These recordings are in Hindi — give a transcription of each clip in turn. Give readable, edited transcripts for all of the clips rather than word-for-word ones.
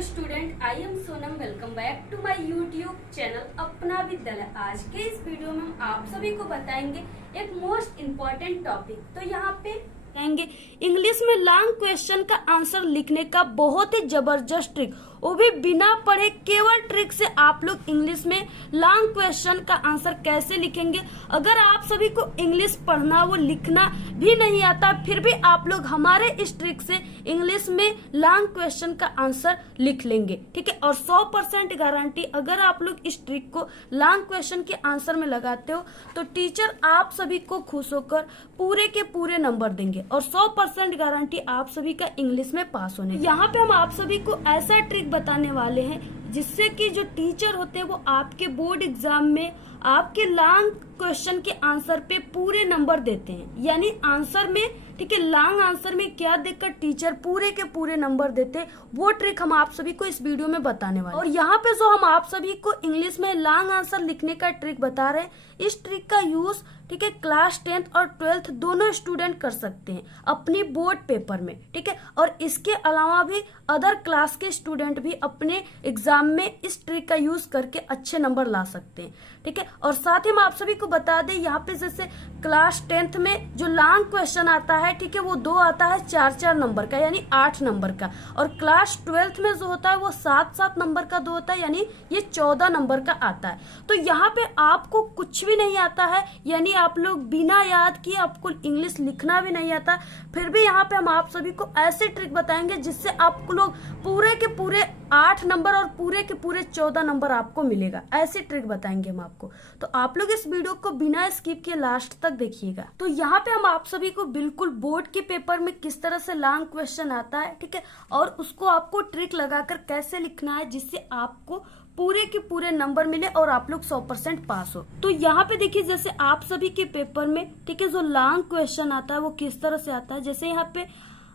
Hello student, I am Sonam. Welcome back to my YouTube channel Apna Vidyalaya. आज के इस वीडियो में हम आप सभी को बताएंगे एक मोस्ट इम्पोर्टेंट टॉपिक। तो यहाँ पे कहेंगे इंग्लिश में लॉन्ग क्वेश्चन का आंसर लिखने का बहुत ही जबरदस्त ट्रिक, वो भी बिना पढ़े केवल ट्रिक से आप लोग इंग्लिश में लॉन्ग क्वेश्चन का आंसर कैसे लिखेंगे। अगर आप सभी को इंग्लिश पढ़ना वो लिखना भी नहीं आता, फिर भी आप लोग हमारे इस ट्रिक से इंग्लिश में लॉन्ग क्वेश्चन का आंसर लिख लेंगे, ठीक है। और 100% गारंटी, अगर आप लोग इस ट्रिक को लॉन्ग क्वेश्चन के आंसर में लगाते हो तो टीचर आप सभी को खुश होकर पूरे के पूरे नंबर देंगे और 100% गारंटी आप सभी का इंग्लिश में पास होने। यहाँ पे हम आप सभी को ऐसा ट्रिक बताने वाले हैं जिससे कि जो टीचर होते हैं वो आपके बोर्ड एग्जाम में आपके लॉन्ग क्वेश्चन के आंसर पे पूरे नंबर देते हैं। यानी आंसर में, ठीक है, लॉन्ग आंसर में क्या देखकर टीचर पूरे के पूरे नंबर देते हैं, वो ट्रिक हम आप सभी को इस वीडियो में बताने वाले हैं। और यहाँ पे जो हम आप सभी को इंग्लिश में लॉन्ग आंसर लिखने का ट्रिक बता रहे हैं, इस ट्रिक का यूज, ठीक है, क्लास 10th और 12th दोनों स्टूडेंट कर सकते हैं अपनी बोर्ड पेपर में, ठीक है। और इसके अलावा भी अदर क्लास के स्टूडेंट भी अपने एग्जाम में इस ट्रिक का यूज करके अच्छे नंबर ला सकते हैं, ठीक है। और साथ ही हम आप सभी को बता दें, यहाँ पे जैसे क्लास 10th में जो लॉन्ग क्वेश्चन आता है, ठीक है, वो 2 आता है 4-4 नंबर का, यानी 8 नंबर का। और क्लास 12th में जो होता है वो 7-7 नंबर का 2 होता है, यानी ये 14 नंबर का आता है। तो यहाँ पे आपको कुछ भी नहीं आता है, यानी आप लोग बिना याद किए आपको इंग्लिश लिखना भी नहीं आता, फिर भी यहाँ पे हम आप सभी को ऐसे ट्रिक बताएंगे जिससे आप लोग पूरे के पूरे 8 नंबर और पूरे के पूरे 14 नंबर आपको मिलेगा। ऐसे ट्रिक बताएंगे हम आपको, तो आप लोग इस वीडियो को बिना स्किप किए लास्ट तक देखिएगा। तो यहाँ पे हम आप सभी को बिल्कुल बोर्ड के पेपर में किस तरह से लॉन्ग क्वेश्चन आता है, ठीक है, और उसको आपको ट्रिक लगाकर कैसे लिखना है जिससे आपको पूरे के पूरे नंबर मिले और आप लोग 100% पास हो। तो यहाँ पे देखिए, जैसे आप सभी के पेपर में, ठीक है, जो लॉन्ग क्वेश्चन आता है वो किस तरह से आता है। जैसे यहाँ पे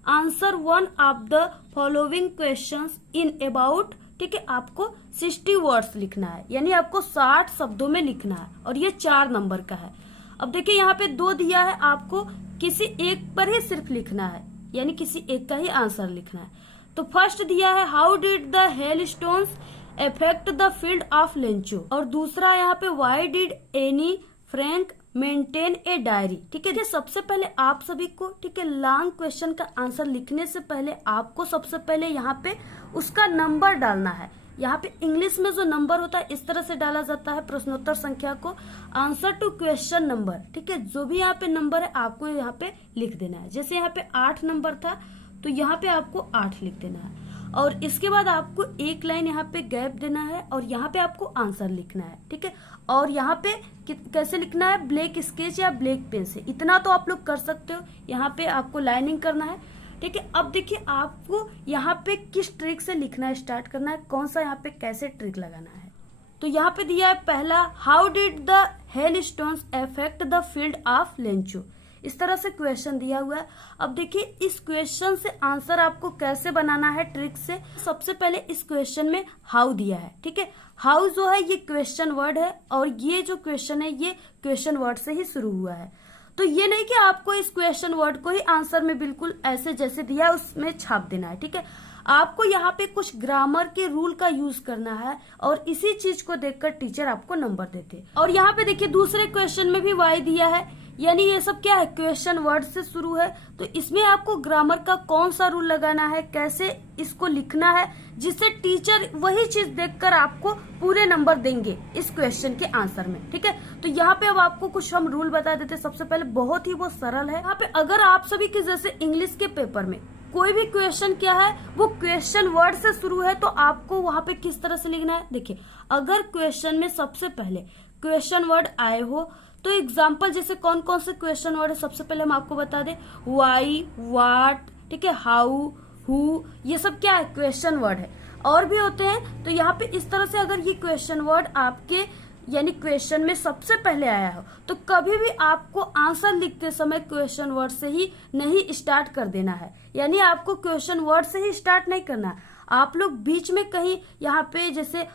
answer 1 of the following questions in about, ठीक है, आपको 60 वर्ड्स लिखना है, यानी आपको 60 शब्दों में लिखना है और ये 4 नंबर का है। अब देखिए यहाँ पे 2 दिया है, आपको किसी एक पर ही सिर्फ लिखना है, यानी किसी एक का ही आंसर लिखना है। तो फर्स्ट दिया है how did the hail stones affect the field of Lencho, और दूसरा यहाँ पे why did Anne Frank maintain a diary, ठीक है। सबसे पहले आप सभी को, ठीक है, लॉन्ग क्वेश्चन का आंसर लिखने से पहले आपको सबसे पहले यहाँ पे उसका नंबर डालना है। यहाँ पे इंग्लिश में जो नंबर होता है इस तरह से डाला जाता है प्रश्नोत्तर संख्या को, आंसर टू क्वेश्चन नंबर, ठीक है। जो भी यहाँ पे नंबर है आपको यहाँ पे लिख देना है। जैसे यहाँ पे 8 नंबर था तो यहाँ पे आपको 8 लिख देना है, और इसके बाद आपको एक लाइन यहाँ पे गैप देना है और यहाँ पे आपको आंसर लिखना है, ठीक है। और यहाँ पे कैसे लिखना है, ब्लैक स्केच या ब्लैक पेन से, इतना तो आप लोग कर सकते हो। यहाँ पे आपको लाइनिंग करना है, ठीक है। अब देखिए आपको यहाँ पे किस ट्रिक से लिखना स्टार्ट करना है, कौन सा यहाँ पे कैसे ट्रिक लगाना है। तो यहाँ पे दिया है पहला, how did the hail stones affect the field of Lencho, इस तरह से क्वेश्चन दिया हुआ है। अब देखिए इस क्वेश्चन से आंसर आपको कैसे बनाना है ट्रिक से। सबसे पहले इस क्वेश्चन में हाउ दिया है, ठीक है। हाउ जो है ये क्वेश्चन वर्ड है और ये जो क्वेश्चन है ये क्वेश्चन वर्ड से ही शुरू हुआ है। तो ये नहीं कि आपको इस क्वेश्चन वर्ड को ही आंसर में बिल्कुल ऐसे जैसे दिया उसमें छाप देना है, ठीक है। आपको यहाँ पे कुछ ग्रामर के रूल का यूज करना है और इसी चीज को देखकर टीचर आपको नंबर देते हैं। और यहाँ पे देखिए दूसरे क्वेश्चन में भी वाई दिया है, यानी ये सब क्या है, क्वेश्चन वर्ड से शुरू है। तो इसमें आपको ग्रामर का कौन सा रूल लगाना है, कैसे इसको लिखना है, जिससे टीचर वही चीज देखकर आपको पूरे नंबर देंगे इस क्वेश्चन के आंसर में, ठीक है। तो यहाँ पे अब आपको कुछ हम रूल बता देते हैं। सबसे पहले बहुत ही वो सरल है। यहाँ पे अगर आप सभी के जैसे इंग्लिश के पेपर में कोई भी क्वेश्चन क्या है वो क्वेश्चन वर्ड से शुरू है, तो आपको वहां पे किस तरह से लिखना है। देखिए अगर क्वेश्चन में सबसे पहले क्वेश्चन वर्ड आए हो तो एग्जाम्पल जैसे कौन कौन से क्वेश्चन वर्ड है, सबसे पहले हम आपको बता दें, वाई, वाट, ठीक है, हाउ, हु, ये सब क्या है, क्वेश्चन वर्ड है। और भी होते हैं, तो यहाँ पे इस तरह से अगर ये क्वेश्चन वर्ड आपके यानी क्वेश्चन में सबसे पहले आया हो तो कभी भी आपको आंसर लिखते समय क्वेश्चन वर्ड से ही नहीं स्टार्ट कर देना है, यानी आपको क्वेश्चन वर्ड से ही स्टार्ट नहीं करना है। आप लोग बीच में कहीं यहाँ पे जैसे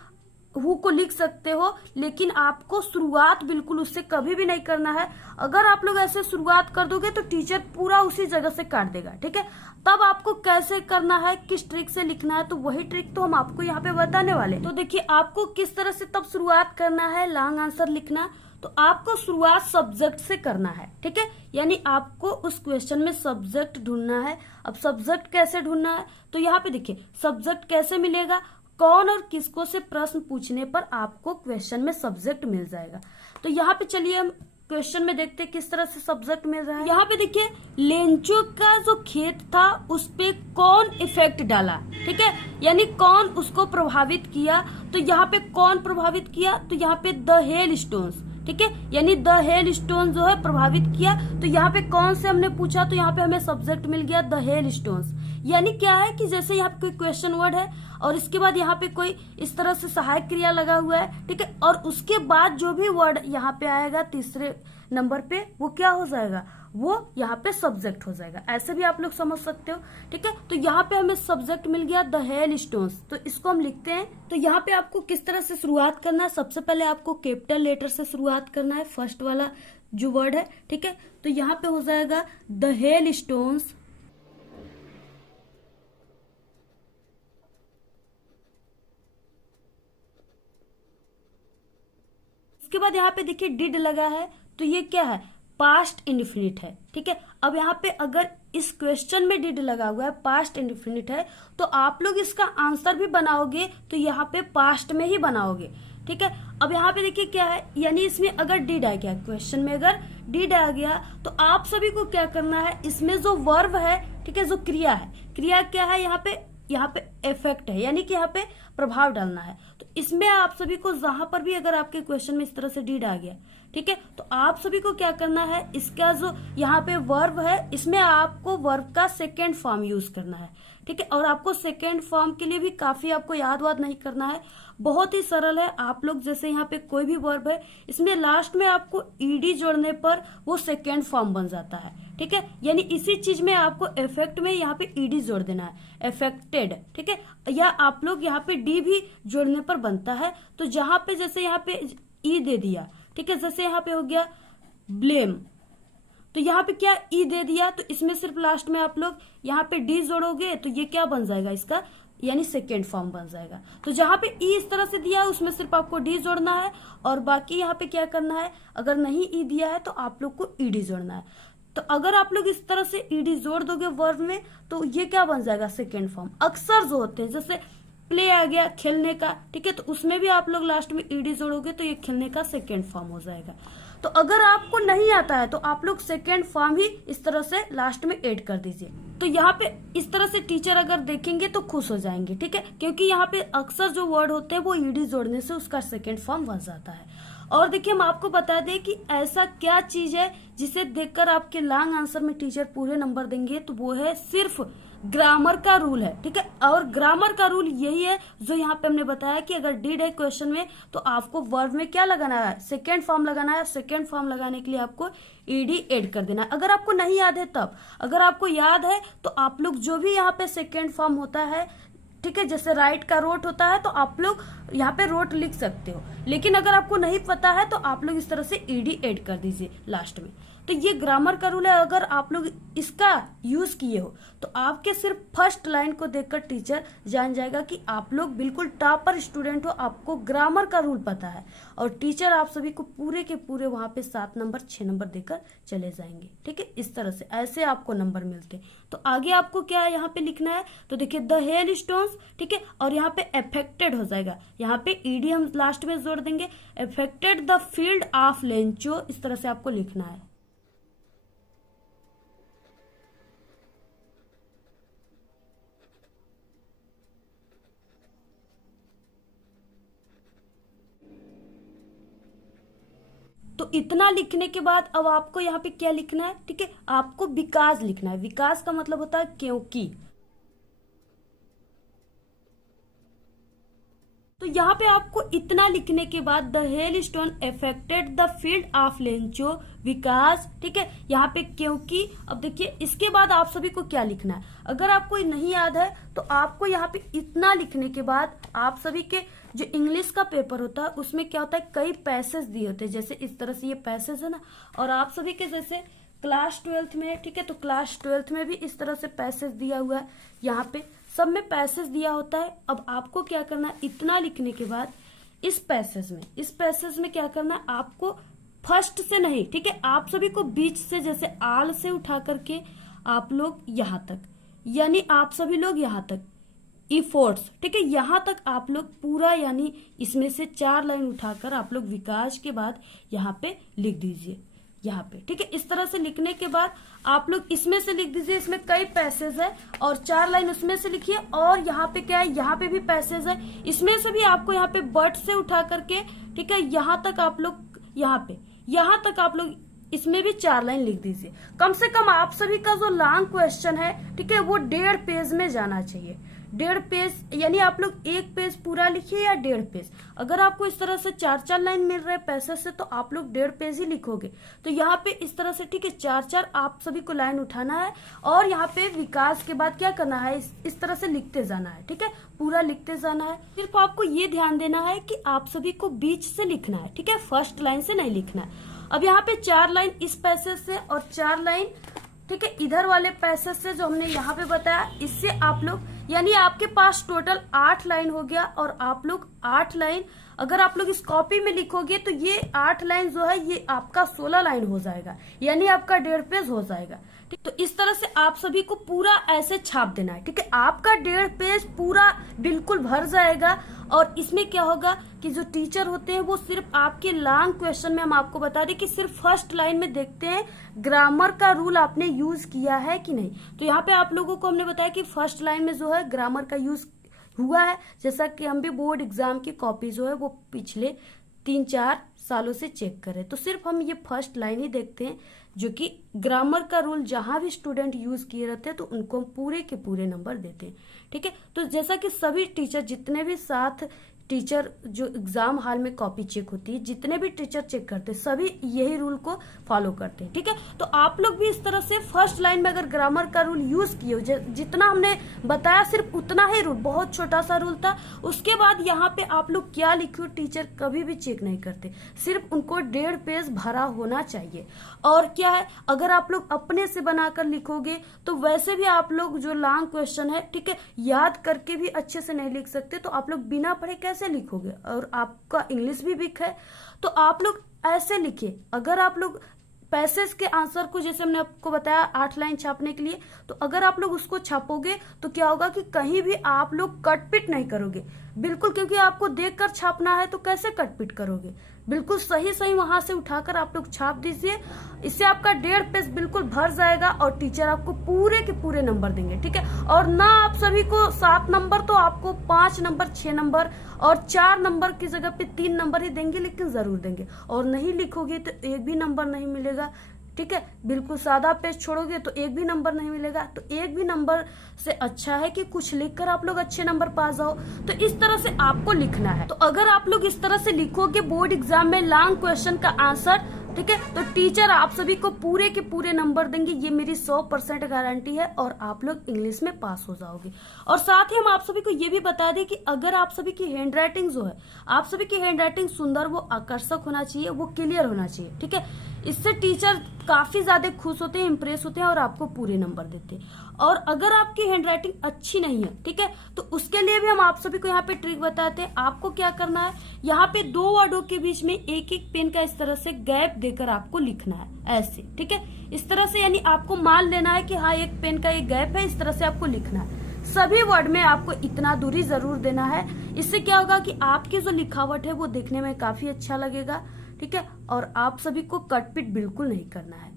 हु को लिख सकते हो, लेकिन आपको शुरुआत बिल्कुल उससे कभी भी नहीं करना है। अगर आप लोग ऐसे शुरुआत कर दोगे तो टीचर पूरा उसी जगह से काट देगा, ठीक है। तब आपको कैसे करना है, किस ट्रिक से लिखना है, तो वही ट्रिक तो हम आपको यहाँ पे बताने वाले। तो देखिए आपको किस तरह से तब शुरुआत करना है लॉन्ग आंसर लिखना, तो आपको शुरुआत सब्जेक्ट से करना है, ठीक है। यानी आपको उस क्वेश्चन में सब्जेक्ट ढूंढना है। अब सब्जेक्ट कैसे ढूंढना है, तो यहाँ पे देखिए सब्जेक्ट कैसे मिलेगा, कौन और किसको से प्रश्न पूछने पर आपको क्वेश्चन में सब्जेक्ट मिल जाएगा। तो यहाँ पे चलिए हम क्वेश्चन में देखते हैं किस तरह से सब्जेक्ट मिल रहा है। यहाँ पे देखिए लेंचो का जो खेत था उस पे कौन इफेक्ट डाला, ठीक है, यानी कौन उसको प्रभावित किया। तो यहाँ पे कौन प्रभावित किया, तो यहाँ पे द हेल स्टोन्स, ठीक है, यानी द हेल स्टोन जो है प्रभावित किया। तो यहाँ पे कौन से हमने पूछा, तो यहाँ पे हमें सब्जेक्ट मिल गया द हेल स्टोन्स। यानी क्या है कि जैसे यहाँ पे कोई क्वेश्चन वर्ड है और इसके बाद यहाँ पे कोई इस तरह से सहायक क्रिया लगा हुआ है, ठीक है, और उसके बाद जो भी वर्ड यहाँ पे आएगा तीसरे नंबर पे वो क्या हो जाएगा, वो यहाँ पे सब्जेक्ट हो जाएगा। ऐसे भी आप लोग समझ सकते हो, ठीक है। तो यहाँ पे हमें सब्जेक्ट मिल गया द हेल स्टोन्स, तो इसको हम लिखते हैं। तो यहाँ पे आपको किस तरह से शुरुआत करना है, सबसे पहले आपको कैपिटल लेटर से शुरुआत करना है, फर्स्ट वाला जो वर्ड है, ठीक है। तो यहाँ पे हो जाएगा द हेल स्टोन्स, उसके बाद यहाँ पे देखिए डिड लगा है, तो ये क्या है, पास्ट इंडिफिनिट है, ठीक है। अब यहाँ पे अगर इस क्वेश्चन में डिड लगा हुआ है, पास्ट इंडिफिनिट है, तो आप लोग इसका आंसर भी बनाओगे तो यहाँ पे पास्ट में ही बनाओगे, ठीक है। अब यहाँ पे देखिए क्या है, यानी इसमें अगर डिड आ गया, क्वेश्चन में अगर डिड आ गया, तो आप सभी को क्या करना है, इसमें जो वर्ब है, ठीक है, जो क्रिया है, क्रिया क्या है, यहाँ पे इफेक्ट है, यानी कि यहाँ पे प्रभाव डालना है। तो इसमें आप सभी को जहां पर भी अगर आपके क्वेश्चन में इस तरह से डिड आ गया, ठीक है, तो आप सभी को क्या करना है, इसका जो यहाँ पे वर्ब है, इसमें आपको वर्ब का सेकेंड फॉर्म यूज करना है, ठीक है। और आपको सेकेंड फॉर्म के लिए भी काफी आपको याद वाद नहीं करना है, बहुत ही सरल है। आप लोग जैसे यहाँ पे कोई भी वर्ब है, इसमें लास्ट में आपको ईडी जोड़ने पर वो सेकेंड फॉर्म बन जाता है, ठीक है। यानी इसी चीज में आपको इफेक्ट में यहाँ पे ईडी जोड़ देना है, इफेक्टेड, ठीक है, या आप लोग यहाँ पे डी भी जोड़ने पर बनता है। तो जहां पे जैसे यहाँ पे ई दे दिया, ठीक है, जैसे यहाँ पे हो गया ब्लेम, तो यहाँ पे क्या ई दे दिया, तो इसमें सिर्फ लास्ट में आप लोग यहाँ पे डी जोड़ोगे तो ये क्या बन जाएगा इसका, यानी सेकेंड फॉर्म बन जाएगा। तो जहां पे ई इस तरह से दिया है उसमें सिर्फ आपको डी जोड़ना है, और बाकी यहाँ पे क्या करना है, अगर नहीं ई दिया है तो आप लोग को ईडी जोड़ना है। तो अगर आप लोग इस तरह से ईडी जोड़ दोगे वर्ब में, तो ये क्या बन जाएगा, सेकेंड फॉर्म। अक्सर जो होते हैं जैसे प्ले आ गया, खेलने का, ठीक है, तो उसमें भी आप लोग लास्ट में ईडी जोड़ोगे तो ये खेलने का सेकेंड फॉर्म हो जाएगा। तो अगर आपको नहीं आता है तो आप लोग सेकेंड फॉर्म ही इस तरह से लास्ट में ऐड कर दीजिए। तो यहाँ पे इस तरह से टीचर अगर देखेंगे तो खुश हो जाएंगे, ठीक है, क्योंकि यहाँ पे अक्सर जो वर्ड होते हैं वो ईडी जोड़ने से उसका सेकेंड फॉर्म बन जाता है। और देखिए हम आपको बता दें कि ऐसा क्या चीज है जिसे देखकर आपके लॉन्ग आंसर में टीचर पूरे नंबर देंगे, तो वो है सिर्फ ग्रामर का रूल है, ठीक है। और ग्रामर का रूल यही है जो यहाँ पे हमने बताया कि अगर डिड है क्वेश्चन में तो आपको वर्ब में क्या लगाना है, सेकेंड फॉर्म लगाना है। सेकेंड फॉर्म लगाने के लिए आपको ईडी ऐड कर देना है। अगर आपको नहीं याद है तब, अगर आपको याद है तो आप लोग जो भी यहाँ पे सेकेंड फॉर्म होता है, ठीक है, जैसे राइट का रोट होता है तो आप लोग यहाँ पे रोट लिख सकते हो, लेकिन अगर आपको नहीं पता है तो आप लोग इस तरह से ईडी ऐड कर दीजिए लास्ट में। तो ये ग्रामर का रूल है। अगर आप लोग इसका यूज किए हो तो आपके सिर्फ फर्स्ट लाइन को देखकर टीचर जान जाएगा कि आप लोग बिल्कुल टॉपर स्टूडेंट हो, आपको ग्रामर का रूल पता है, और टीचर आप सभी को पूरे के पूरे वहां पे 7 नंबर 6 नंबर देकर चले जाएंगे, ठीक है। इस तरह से ऐसे आपको नंबर मिलते हैं। तो आगे आपको क्या है यहाँ पे लिखना है, तो देखिए द हेल स्टोन्स, ठीक है, और यहाँ पे अफेक्टेड हो जाएगा, यहाँ पे ईडी हम लास्ट में जोड़ देंगे, affected the field of Lencho, इस तरह से आपको लिखना है। तो इतना लिखने के बाद अब आपको यहाँ पे क्या लिखना है, ठीक है, आपको बिकॉज लिखना है। विकास का मतलब होता है क्योंकि। तो यहाँ पे आपको इतना लिखने के बाद the hailstone affected the field of Lencho विकास, ठीक है। यहाँ पे क्योंकि अब देखिए इसके बाद आप सभी को क्या लिखना है। अगर आपको नहीं याद है तो आपको यहाँ पे इतना लिखने के बाद आप सभी के जो इंग्लिश का पेपर होता है उसमें क्या होता है, कई पैसेज दिए होते हैं, जैसे इस तरह से ये पैसेज है ना। और आप सभी के जैसे क्लास 12th में, ठीक है, तो क्लास 12th में भी इस तरह से पैसेज दिया हुआ है, यहाँ पे सब में पैसेज दिया होता है। अब आपको क्या करना है, इतना लिखने के बाद इस पैसेज में क्या करना है, आपको फर्स्ट से नहीं, ठीक है, आप सभी को बीच से, जैसे आल से उठा करके आप लोग यहाँ तक, यानी आप सभी लोग यहाँ तक इफोर्ट्स, ठीक है, यहाँ तक आप लोग पूरा, यानी इसमें से 4 लाइन उठाकर आप लोग विकास के बाद यहाँ पे लिख दीजिए, यहाँ पे, ठीक है। इस तरह से लिखने के बाद आप लोग इसमें से लिख दीजिए, इसमें कई पैसेज है और 4 लाइन उसमें से लिखिए। और यहाँ पे क्या है, यहाँ पे भी पैसेज है, इसमें से भी आपको यहाँ पे बट से उठा करके, ठीक है, यहाँ तक आप लोग, यहाँ तक आप लोग इसमें भी 4 लाइन लिख दीजिए। कम से कम आप सभी का जो लॉन्ग क्वेश्चन है, ठीक है, वो 1.5 पेज में जाना चाहिए। 1.5 पेज, यानी आप लोग 1 पेज पूरा लिखिए या 1.5 पेज। अगर आपको इस तरह से 4-4 लाइन मिल रहे पैसे से तो आप लोग 1.5 पेज ही लिखोगे। तो यहाँ पे इस तरह से, ठीक है, 4-4 आप सभी को लाइन उठाना है और यहाँ पे विकास के बाद क्या करना है, इस तरह से लिखते जाना है, ठीक है, पूरा लिखते जाना है। सिर्फ आपको ये ध्यान देना है कि आप सभी को बीच से लिखना है, ठीक है, फर्स्ट लाइन से नहीं लिखना है। अब यहाँ पे 4 लाइन इस पैसेज से और 4 लाइन, ठीक है, इधर वाले पैसेज से जो हमने यहाँ पे बताया, इससे आप लोग, यानी आपके पास टोटल 8 लाइन हो गया। और आप लोग 8 लाइन अगर आप लोग इस कॉपी में लिखोगे तो ये 8 लाइन जो है ये आपका 16 लाइन हो जाएगा, यानी आपका 1.5 पेज हो जाएगा, ठीक। तो इस तरह से आप सभी को पूरा ऐसे छाप देना है, ठीक है, आपका 1.5 पेज पूरा बिल्कुल भर जाएगा। और इसमें क्या होगा कि जो टीचर होते हैं वो सिर्फ आपके लॉन्ग क्वेश्चन में, हम आपको बता दें कि सिर्फ फर्स्ट लाइन में देखते हैं ग्रामर का रूल आपने यूज किया है कि नहीं। तो यहाँ पे आप लोगों को हमने बताया कि फर्स्ट लाइन में जो है ग्रामर का यूज हुआ है, जैसा कि हम भी बोर्ड एग्जाम की कॉपी जो है वो पिछले 3-4 सालों से चेक करें, तो सिर्फ हम ये फर्स्ट लाइन ही देखते हैं, जो कि ग्रामर का रूल जहां भी स्टूडेंट यूज किए रहते हैं तो उनको हम पूरे के पूरे नंबर देते हैं, ठीक है। तो जैसा कि सभी टीचर, जितने भी साथ टीचर जो एग्जाम हॉल में कॉपी चेक होती है, जितने भी टीचर चेक करते हैं सभी यही रूल को फॉलो करते हैं, ठीक है। तो आप लोग भी इस तरह से फर्स्ट लाइन में अगर ग्रामर का रूल यूज किए हो, जितना हमने बताया सिर्फ उतना ही रूल, बहुत छोटा सा रूल था। उसके बाद यहाँ पे आप लोग क्या लिखे हो टीचर कभी भी चेक नहीं करते, सिर्फ उनको 1.5 पेज भरा होना चाहिए। और क्या है, अगर आप लोग अपने से बनाकर लिखोगे तो वैसे भी आप लोग जो लॉन्ग क्वेश्चन है, ठीक है, याद करके भी अच्छे से नहीं लिख सकते, तो आप लोग बिना पढ़े कैसे लिखोगे। और आपका इंग्लिश भी वीक है तो आप लोग ऐसे लिखिए। अगर आप लोग पैसेज के आंसर को, जैसे हमने आपको बताया 8 लाइन छापने के लिए, तो अगर आप लोग उसको छापोगे तो क्या होगा कि कहीं भी आप लोग कटपिट नहीं करोगे, बिल्कुल, क्योंकि आपको देखकर छापना है तो कैसे कटपिट करोगे, बिल्कुल सही सही वहां से उठाकर आप लोग छाप दीजिए। इससे आपका 1.5 पेज बिल्कुल भर जाएगा और टीचर आपको पूरे के पूरे नंबर देंगे, ठीक है। और ना आप सभी को 7 नंबर, तो आपको 5 नंबर, 6 नंबर और 4 नंबर की जगह पे 3 नंबर ही देंगे, लेकिन जरूर देंगे। और नहीं लिखोगे तो 1 भी नंबर नहीं मिलेगा, ठीक है। बिल्कुल सादा पेज छोड़ोगे तो 1 भी नंबर नहीं मिलेगा। तो 1 भी नंबर से अच्छा है कि कुछ लिखकर आप लोग अच्छे नंबर पा जाओ। तो इस तरह से आपको लिखना है। तो अगर आप लोग इस तरह से लिखोगे बोर्ड एग्जाम में लॉन्ग क्वेश्चन का आंसर, ठीक है, तो टीचर आप सभी को पूरे के पूरे नंबर देंगे, ये मेरी 100% गारंटी है। और आप लोग इंग्लिश में पास हो जाओगे। और साथ ही हम आप सभी को ये भी बता दें कि अगर आप सभी की हैंड राइटिंग जो है, आप सभी की हैंड राइटिंग सुंदर, वो आकर्षक होना चाहिए, वो क्लियर होना चाहिए, ठीक है। इससे टीचर काफी ज्यादा खुश होते हैं, इंप्रेस होते हैं और आपको पूरे नंबर देते हैं। और अगर आपकी हैंड राइटिंग अच्छी नहीं है, ठीक है, तो उसके लिए भी हम आप सभी को यहाँ पे ट्रिक बताते हैं। आपको क्या करना है, यहाँ पे 2 वर्डों के बीच में एक एक पेन का इस तरह से गैप देकर आपको लिखना है, ऐसे, ठीक है, इस तरह से। यानी आपको मान लेना है कि हाँ एक पेन का एक गैप है, इस तरह से आपको लिखना है। सभी वर्ड में आपको इतना दूरी जरूर देना है। इससे क्या होगा कि आपकी जो लिखावट है वो देखने में काफी अच्छा लगेगा, ठीक है। और आप सभी को कटपिट बिल्कुल नहीं करना है।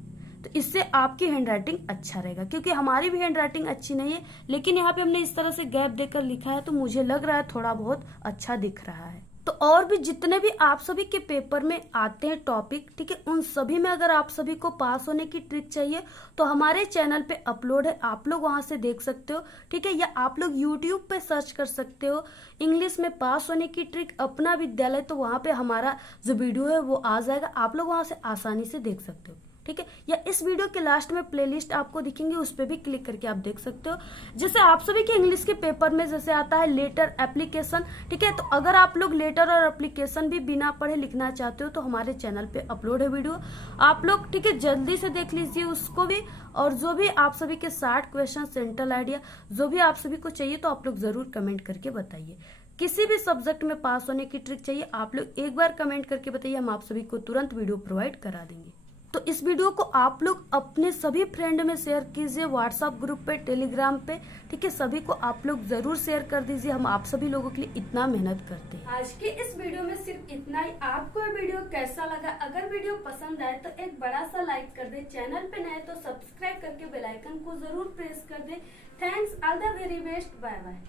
तो इससे आपकी हैंड राइटिंग अच्छा रहेगा, क्योंकि हमारी भी हैंड राइटिंग अच्छी नहीं है, लेकिन यहाँ पे हमने इस तरह से गैप देकर लिखा है तो मुझे लग रहा है थोड़ा बहुत अच्छा दिख रहा है। तो और भी जितने भी आप सभी के पेपर में आते हैं टॉपिक, ठीक है, उन सभी में अगर आप सभी को पास होने की ट्रिक चाहिए तो हमारे चैनल पे अपलोड है, आप लोग वहां से देख सकते हो, ठीक है, या आप लोग यूट्यूब पे सर्च कर सकते हो इंग्लिश में पास होने की ट्रिक अपना विद्यालय, तो वहां पे हमारा जो वीडियो है वो आ जाएगा, आप लोग वहां से आसानी से देख सकते हो, ठीक है। या इस वीडियो के लास्ट में प्लेलिस्ट आपको दिखेंगे, उस पर भी क्लिक करके आप देख सकते हो। जैसे आप सभी के इंग्लिश के पेपर में जैसे आता है लेटर एप्लीकेशन, ठीक है, तो अगर आप लोग लेटर और एप्लीकेशन भी बिना पढ़े लिखना चाहते हो तो हमारे चैनल पे अपलोड है वीडियो, आप लोग, ठीक है, जल्दी से देख लीजिए उसको भी। और जो भी आप सभी के 60 क्वेश्चन सेंट्रल आइडिया जो भी आप सभी को चाहिए तो आप लोग जरूर कमेंट करके बताइए। किसी भी सब्जेक्ट में पास होने की ट्रिक चाहिए आप लोग एक बार कमेंट करके बताइए, हम आप सभी को तुरंत वीडियो प्रोवाइड करा देंगे। तो इस वीडियो को आप लोग अपने सभी फ्रेंड में शेयर कीजिए, व्हाट्सएप ग्रुप पे, टेलीग्राम पे, ठीक है, सभी को आप लोग जरूर शेयर कर दीजिए, हम आप सभी लोगों के लिए इतना मेहनत करते हैं। आज के इस वीडियो में सिर्फ इतना ही। आपको वीडियो कैसा लगा? अगर वीडियो पसंद आए तो एक बड़ा सा लाइक कर दे, चैनल पे नए तो सब्सक्राइब करके बेल आइकन को जरूर प्रेस कर दे। Thanks, all the very best, bye bye.